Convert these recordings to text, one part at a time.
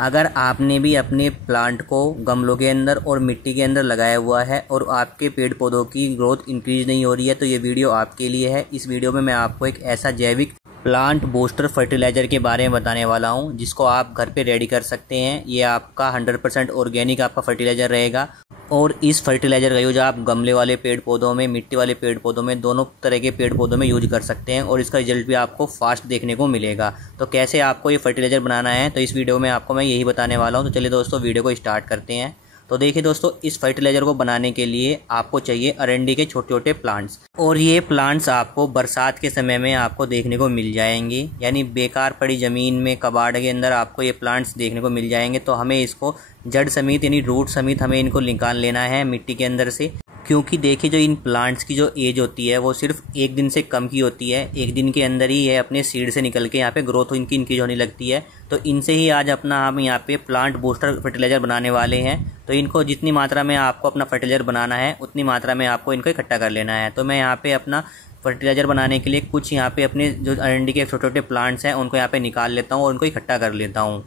अगर आपने भी अपने प्लांट को गमलों के अंदर और मिट्टी के अंदर लगाया हुआ है और आपके पेड़ पौधों की ग्रोथ इंक्रीज नहीं हो रही है तो ये वीडियो आपके लिए है। इस वीडियो में मैं आपको एक ऐसा जैविक प्लांट बूस्टर फर्टिलाइज़र के बारे में बताने वाला हूं जिसको आप घर पे रेडी कर सकते हैं। ये आपका 100% ऑर्गेनिक आपका फर्टिलाइज़र रहेगा और इस फर्टिलाइज़र का यूज आप गमले वाले पेड़ पौधों में, मिट्टी वाले पेड़ पौधों में, दोनों तरह के पेड़ पौधों में यूज कर सकते हैं और इसका रिजल्ट भी आपको फास्ट देखने को मिलेगा। तो कैसे आपको ये फर्टिलाइज़र बनाना है तो इस वीडियो में आपको मैं यही बताने वाला हूँ। तो चलिए दोस्तों वीडियो को स्टार्ट करते हैं। तो देखिए दोस्तों, इस फर्टिलाइज़र को बनाने के लिए आपको चाहिए अरंडी के छोटे छोटे प्लांट्स, और ये प्लांट्स आपको बरसात के समय में आपको देखने को मिल जाएंगे, यानी बेकार पड़ी ज़मीन में कबाड़ के अंदर आपको ये प्लांट्स देखने को मिल जाएंगे। तो हमें इसको जड़ समेत यानी रूट समेत हमें इनको निकाल लेना है मिट्टी के अंदर से, क्योंकि देखिए जो इन प्लांट्स की जो एज होती है वो सिर्फ 1 दिन से कम की होती है। 1 दिन के अंदर ही ये अपने सीड से निकल के यहाँ पे ग्रोथ इनकी इंक्रीज होने लगती है। तो इनसे ही आज अपना हम यहाँ पे प्लांट बूस्टर फर्टिलाइज़र बनाने वाले हैं। तो इनको जितनी मात्रा में आपको अपना फर्टिलाइज़र बनाना है उतनी मात्रा में आपको इनको इकट्ठा कर लेना है। तो मैं यहाँ पे अपना फर्टिलाइज़र बनाने के लिए कुछ यहाँ पे अपने जो अरंडी के छोटे छोटे प्लांट्स हैं उनको यहाँ पे निकाल लेता हूँ और उनको इकट्ठा कर लेता हूँ।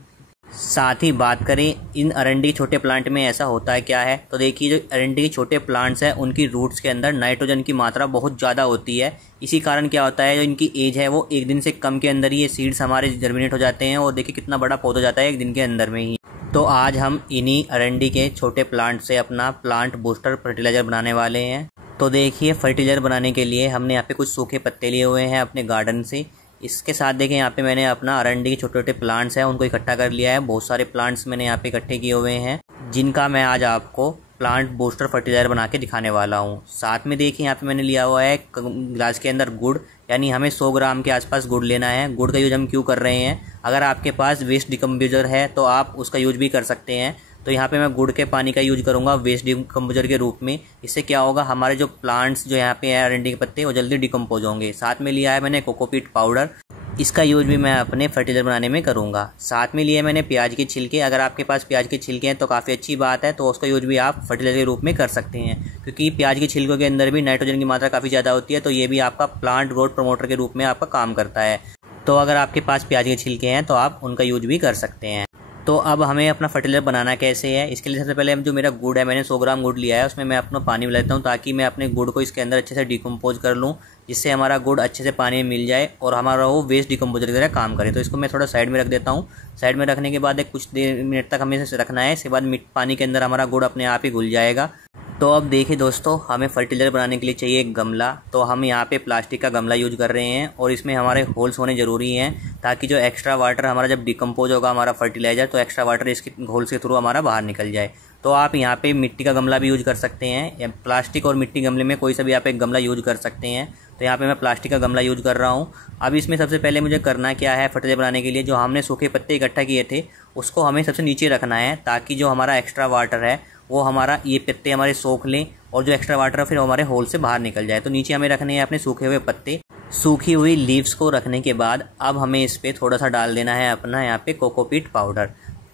साथ ही बात करें इन अरंडी के छोटे प्लांट में ऐसा होता है क्या है, तो देखिए जो अरंडी के छोटे प्लांट्स हैं उनकी रूट्स के अंदर नाइट्रोजन की मात्रा बहुत ज़्यादा होती है। इसी कारण क्या होता है, जो इनकी एज है वो 1 दिन से कम के अंदर ही ये सीड्स हमारे जर्मिनेट हो जाते हैं और देखिए कितना बड़ा पौधा जाता है 1 दिन के अंदर में ही। तो आज हम इन्हीं अरंडी के छोटे प्लांट से अपना प्लांट बूस्टर फर्टिलाइज़र बनाने वाले हैं। तो देखिए फर्टिलाइज़र बनाने के लिए हमने यहाँ पे कुछ सूखे पत्ते लिए हुए हैं अपने गार्डन से। इसके साथ देखें यहाँ पे मैंने अपना अरंडी के छोटे छोटे प्लांट्स हैं उनको इकट्ठा कर लिया है। बहुत सारे प्लांट्स मैंने यहाँ पे इकट्ठे किए हुए हैं जिनका मैं आज आपको प्लांट बूस्टर फर्टिलाइज़र बना के दिखाने वाला हूँ। साथ में देखिए यहाँ पे मैंने लिया हुआ है गिलास के अंदर गुड़, यानी हमें 100 ग्राम के आसपास गुड़ लेना है। गुड़ का यूज हम क्यों कर रहे हैं, अगर आपके पास वेस्ट डिकम्पोजर है तो आप उसका यूज भी कर सकते हैं। तो यहाँ पे मैं गुड़ के पानी का यूज करूँगा वेस्ट डिकम्पोजर के रूप में। इससे क्या होगा, हमारे जो प्लांट्स जो यहाँ पे है अरंडी के पत्ते वो जल्दी डिकम्पोज होंगे। साथ में लिया है मैंने कोकोपीट पाउडर, इसका यूज भी मैं अपने फर्टिलाइज़र बनाने में करूँगा। साथ में लिए मैंने प्याज के छिलके, अगर आपके पास प्याज के छिलके हैं तो काफ़ी अच्छी बात है, तो उसका यूज भी आप फर्टिलाइज़र के रूप में कर सकते हैं, क्योंकि प्याज के छिलकों के अंदर भी नाइट्रोजन की मात्रा काफ़ी ज़्यादा होती है। तो ये भी आपका प्लांट ग्रोथ प्रमोटर के रूप में आपका काम करता है। तो अगर आपके पास प्याज के छिलके हैं तो आप उनका यूज भी कर सकते हैं। तो अब हमें अपना फर्टिलाइज़र बनाना कैसे है, इसके लिए सबसे पहले जो मेरा गुड़ है मैंने 100 ग्राम गुड़ लिया है, उसमें मैं अपना पानी मिला देता हूँ ताकि मैं अपने गुड़ को इसके अंदर अच्छे से डिकम्पोज कर लूँ, जिससे हमारा गुड़ अच्छे से पानी में मिल जाए और हमारा वो वेस्ट डिकम्पोजर की तरह काम करे। तो इसको मैं थोड़ा साइड में रख देता हूँ। साइड में रखने के बाद कुछ देर मिनट तक हमें इसे रखना है। इसके बाद पानी के अंदर हमारा गुड़ अपने आप ही घुल जाएगा। तो अब देखिए दोस्तों, हमें फर्टिलाइज़र बनाने के लिए चाहिए एक गमला। तो हम यहाँ पे प्लास्टिक का गमला यूज कर रहे हैं और इसमें हमारे होल्स होने ज़रूरी हैं ताकि जो एक्स्ट्रा वाटर हमारा जब डिकम्पोज होगा हमारा फर्टिलाइज़र तो एक्स्ट्रा वाटर इसके होल्स के थ्रू हमारा बाहर निकल जाए। तो आप यहाँ पे मिट्टी का गमला भी यूज कर सकते हैं, या प्लास्टिक और मिट्टी गमले में कोई सा भी आप एक गमला यूज कर सकते हैं। तो यहाँ पे मैं प्लास्टिक का गमला यूज कर रहा हूँ। अब इसमें सबसे पहले मुझे करना क्या है, फर्टिलाइज़र बनाने के लिए जो हमने सूखे पत्ते इकट्ठा किए थे उसको हमें सबसे नीचे रखना है ताकि जो हमारा एक्स्ट्रा वाटर है वो हमारा ये पत्ते हमारे सोख लें और जो एक्स्ट्रा वाटर है फिर हमारे होल से बाहर निकल जाए। तो नीचे हमें रखने हैं अपने सूखे हुए पत्ते। सूखी हुई लीव्स को रखने के बाद अब हमें इस पर थोड़ा सा डाल देना है अपना यहाँ पे कोकोपीट पाउडर,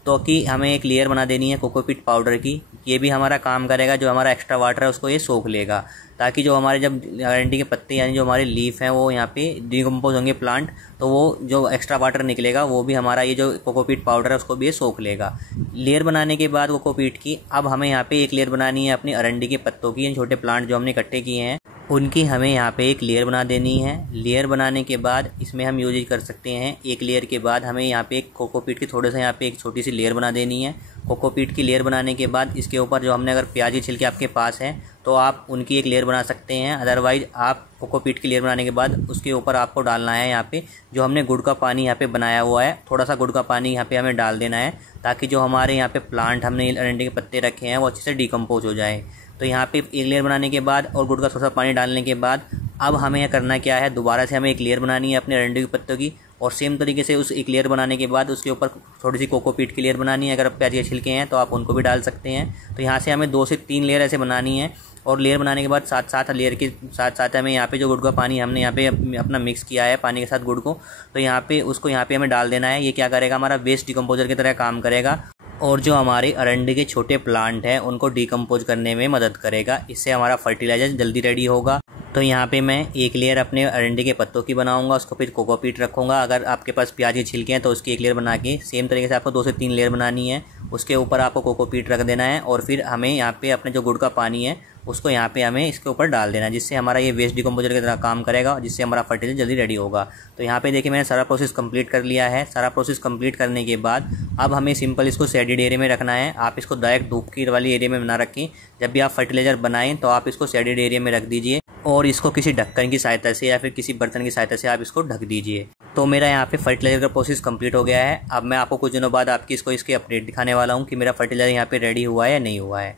तो कि हमें एक लेयर बना देनी है कोकोपीट पाउडर की। ये भी हमारा काम करेगा, जो हमारा एक्स्ट्रा वाटर है उसको ये सोख लेगा ताकि जो हमारे जब अरंडी के पत्ते यानी जो हमारे लीफ हैं वो यहाँ पे डिकम्पोज होंगे प्लांट, तो वो जो एक्स्ट्रा वाटर निकलेगा वो भी हमारा ये जो कोकोपीट पाउडर है उसको भी ये सोख लेगा। लेयर बनाने के बाद कोकोपीट की अब हमें यहाँ पे एक लेयर बनानी है अपनी अरंडी के पत्तों की, छोटे प्लांट जो हमने इकट्ठे किए हैं उनकी हमें यहाँ पे एक लेयर बना देनी है। लेयर बनाने के बाद इसमें हम यूज कर सकते हैं, एक लेयर के बाद हमें यहाँ पे एक कोकोपीट की थोड़े से यहाँ पे एक छोटी सी लेयर बना देनी है। कोकोपीट की लेयर बनाने के बाद इसके ऊपर जो हमने अगर प्याज के छिलके आपके पास हैं तो आप उनकी एक लेयर बना सकते हैं। अदरवाइज़ आप कोकोपीट की लेयर बनाने के बाद उसके ऊपर आपको डालना है यहाँ पे जो हमने गुड़ का पानी यहाँ पे बनाया हुआ है, थोड़ा सा गुड़ का पानी यहाँ पे हमें डाल देना है ताकि जो हमारे यहाँ पे प्लांट हमने अरंडी के पत्ते रखे हैं वो अच्छे से डिकम्पोज हो जाए। तो यहाँ पे एक लेयर बनाने के बाद और गुड़ का थोड़ा सा पानी डालने के बाद अब हमें यह करना क्या है, दोबारा से हमें एक लेयर बनानी है अपने अरंडी के पत्तों की और सेम तरीके से उस एक लेयर बनाने के बाद उसके ऊपर थोड़ी सी कोकोपीट की लेयर बनानी है। अगर प्याज के छिलके हैं तो आप उनको भी डाल सकते हैं। तो यहाँ से हमें 2 से 3 लेयर ऐसे बनानी है और लेयर बनाने के बाद साथ साथ लेयर के साथ साथ हमें यहाँ पे जो गुड़ का पानी हमने यहाँ पे अपना मिक्स किया है पानी के साथ गुड़ को, तो यहाँ पे उसको यहाँ पे हमें डाल देना है। ये क्या करेगा, हमारा वेस्ट डिकम्पोजर की तरह काम करेगा और जो हमारे अरंडी के छोटे प्लांट हैं उनको डिकम्पोज करने में मदद करेगा। इससे हमारा फर्टिलाइज़र जल्दी रेडी होगा तो यहाँ पे मैं एक लेयर अपने अरंडी के पत्तों की बनाऊंगा, उसको फिर कोकोपीट रखूँगा। अगर आपके पास प्याज के छिलके हैं तो उसकी एक लेयर बना के सेम तरीके से आपको 2 से 3 लेयर बनानी है। उसके ऊपर आपको कोकोपीट रख देना है और फिर हमें यहाँ पे अपने जो गुड़ का पानी है उसको यहाँ पे हमें इसके ऊपर डाल देना है, जिससे हमारा ये वेस्ट डिकम्पोजर की तरह काम करेगा, जिससे हमारा फर्टिलाइजर जल्दी रेडी होगा। तो यहाँ पे देखिए मैंने सारा प्रोसेस कंप्लीट कर लिया है। सारा प्रोसेस कंप्लीट करने के बाद अब हमें सिंपल इसको शेडेड एरिया में रखना है। आप इसको डायरेक्ट धूप की वाली एरिया में ना रखें। जब भी आप फर्टिलाइजर बनाएं तो आप इसको शेडेड एरिया में रख दीजिए और इसको किसी ढक्कन की सहायता से या फिर किसी बर्तन की सहायता से आप इसको ढक दीजिए। तो मेरा यहाँ पे फर्टिलाइजर का प्रोसेस कंप्लीट हो गया है। अब मैं आपको कुछ दिनों बाद आपकी इसकी अपडेट दिखाने वाला हूँ कि मेरा फर्टिलाइजर यहाँ पे रेडी हुआ है या नहीं हुआ है।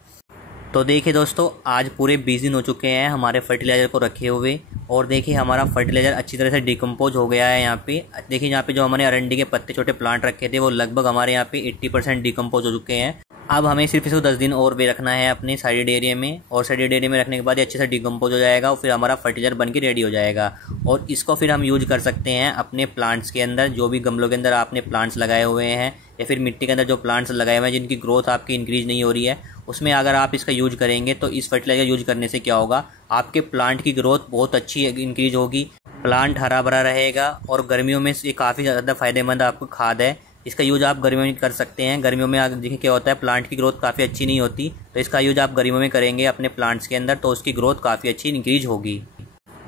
तो देखिए दोस्तों, आज पूरे 20 दिन हो चुके हैं हमारे फर्टिलाइज़र को रखे हुए और देखिए हमारा फर्टिलाइज़र अच्छी तरह से डिकम्पोज हो गया है। यहाँ पे देखिए, यहाँ पे जो हमारे अरंडी के पत्ते छोटे प्लांट रखे थे वो लगभग हमारे यहाँ पे 80% डिकम्पोज हो चुके हैं। अब हमें सिर्फ इसको 10 दिन और भी रखना है अपने साइडेड एरिया में, और साइडेड एरिया में रखने के बाद ये अच्छे से डिकम्पोज हो जाएगा और फिर हमारा फर्टिलाइजर बन के रेडी हो जाएगा। और इसको फिर हम यूज कर सकते हैं अपने प्लांट्स के अंदर, जो भी गमलों के अंदर आपने प्लांट्स लगाए हुए हैं या फिर मिट्टी के अंदर जो प्लांट्स लगाए हुए हैं जिनकी ग्रोथ आपकी इंक्रीज नहीं हो रही है, उसमें अगर आप इसका यूज करेंगे तो इस फर्टिलाइजर यूज करने से क्या होगा, आपके प्लांट की ग्रोथ बहुत अच्छी इंक्रीज होगी, प्लांट हरा भरा रहेगा। और गर्मियों में ये काफ़ी ज़्यादा फायदेमंद आपको खाद है। इसका यूज आप गर्मियों में कर सकते हैं। गर्मियों में देखिए क्या होता है, प्लांट की ग्रोथ काफ़ी अच्छी नहीं होती, तो इसका यूज आप गर्मियों में करेंगे अपने प्लांट्स के अंदर तो उसकी ग्रोथ काफ़ी अच्छी इंक्रीज होगी।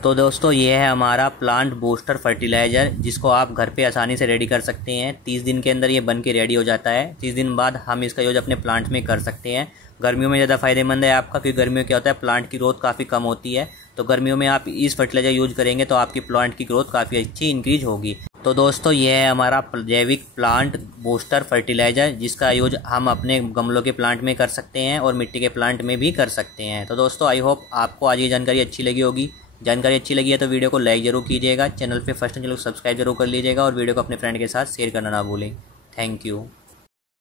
तो दोस्तों, ये है हमारा प्लांट बूस्टर फर्टिलाइज़र, जिसको आप घर पे आसानी से रेडी कर सकते हैं। 30 दिन के अंदर ये बन के रेडी हो जाता है। 30 दिन बाद हम इसका यूज अपने प्लांट में कर सकते हैं। गर्मियों में ज़्यादा फायदेमंद है आपका, क्योंकि गर्मियों में क्या होता है, प्लांट की ग्रोथ काफ़ी कम होती है। तो गर्मियों में आप इस फर्टिलाइजर यूज करेंगे तो आपकी प्लांट की ग्रोथ काफ़ी अच्छी इंक्रीज होगी। तो दोस्तों, ये है हमारा जैविक प्लांट बूस्टर फर्टिलाइज़र, जिसका यूज हम अपने गमलों के प्लांट में कर सकते हैं और मिट्टी के प्लांट में भी कर सकते हैं। तो दोस्तों, आई होप आपको आज ये जानकारी अच्छी लगी होगी। जानकारी अच्छी लगी है तो वीडियो को लाइक जरूर कीजिएगा, चैनल पे फर्स्ट टाइम चैनल को सब्सक्राइब जरूर कर लीजिएगा और वीडियो को अपने फ्रेंड के साथ शेयर करना ना भूलें। Thank you.